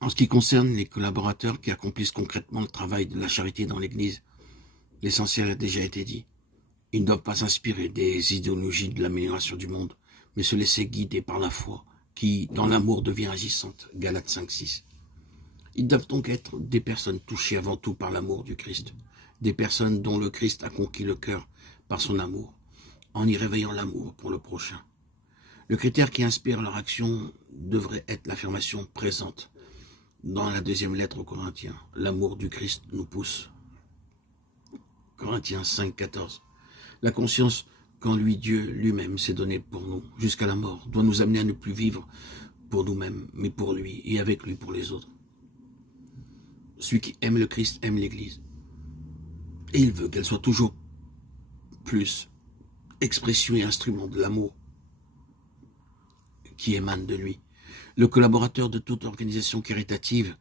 En ce qui concerne les collaborateurs qui accomplissent concrètement le travail de la charité dans l'Église, l'essentiel a déjà été dit. Ils ne doivent pas s'inspirer des idéologies de l'amélioration du monde, mais se laisser guider par la foi, qui, dans l'amour, devient agissante. Galates 5:6. Ils doivent donc être des personnes touchées avant tout par l'amour du Christ, des personnes dont le Christ a conquis le cœur par son amour, en y réveillant l'amour pour le prochain. Le critère qui inspire leur action devrait être l'affirmation présente dans la deuxième lettre aux Corinthiens. L'amour du Christ nous pousse. Corinthiens 5:14. La conscience qu'en lui Dieu lui-même s'est donné pour nous jusqu'à la mort doit nous amener à ne plus vivre pour nous-mêmes, mais pour lui et avec lui pour les autres. Celui qui aime le Christ aime l'Église. Et il veut qu'elle soit toujours plus expression et instrument de l'amour qui émane de lui. Le collaborateur de toute organisation caritative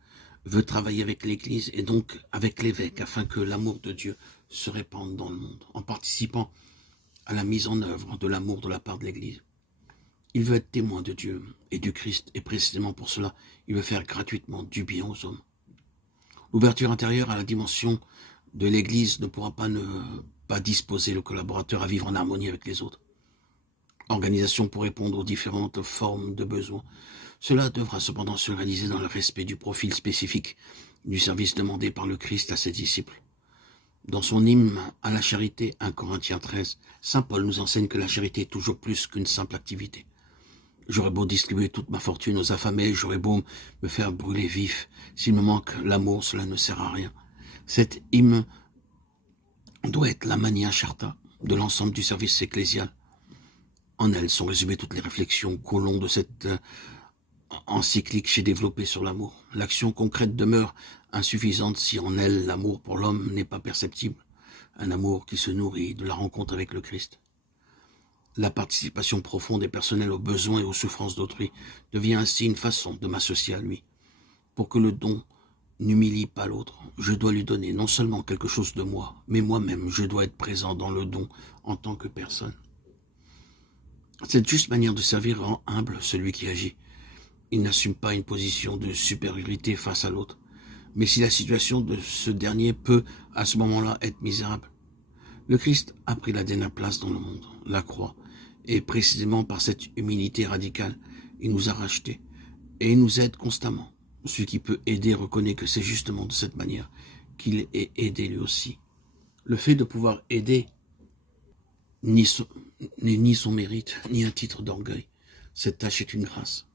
veut travailler avec l'Église et donc avec l'évêque afin que l'amour de Dieu se répande dans le monde, en participant à la mise en œuvre de l'amour de la part de l'Église. Il veut être témoin de Dieu et du Christ, et précisément pour cela, il veut faire gratuitement du bien aux hommes. L'ouverture intérieure à la dimension de l'Église ne pourra pas ne pas disposer le collaborateur à vivre en harmonie avec les autres. Organisation pour répondre aux différentes formes de besoins. Cela devra cependant se réaliser dans le respect du profil spécifique du service demandé par le Christ à ses disciples. Dans son hymne à la charité, 1 Corinthiens 13, saint Paul nous enseigne que la charité est toujours plus qu'une simple activité. J'aurais beau distribuer toute ma fortune aux affamés, j'aurais beau me faire brûler vif. S'il me manque l'amour, cela ne sert à rien. Cet hymne doit être la mania charta de l'ensemble du service ecclésial. En elle sont résumées toutes les réflexions qu'au long de cette encyclique j'ai développées sur l'amour. L'action concrète demeure insuffisante si en elle l'amour pour l'homme n'est pas perceptible. Un amour qui se nourrit de la rencontre avec le Christ. La participation profonde et personnelle aux besoins et aux souffrances d'autrui devient ainsi une façon de m'associer à lui. Pour que le don n'humilie pas l'autre, je dois lui donner non seulement quelque chose de moi, mais moi-même, je dois être présent dans le don en tant que personne. Cette juste manière de servir rend humble celui qui agit. Il n'assume pas une position de supériorité face à l'autre. Mais si la situation de ce dernier peut, à ce moment-là, être misérable. Le Christ a pris la dernière place dans le monde, la croix, et précisément par cette humilité radicale, il nous a rachetés, et il nous aide constamment. Celui qui peut aider reconnaît que c'est justement de cette manière qu'il est aidé lui aussi. Le fait de pouvoir aider n'est ni son mérite, ni un titre d'orgueil. Cette tâche est une grâce.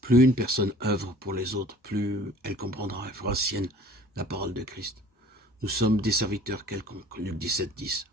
Plus une personne œuvre pour les autres, plus elle comprendra et fera sienne la parole de Christ. Nous sommes des serviteurs quelconques. Luc 17:10.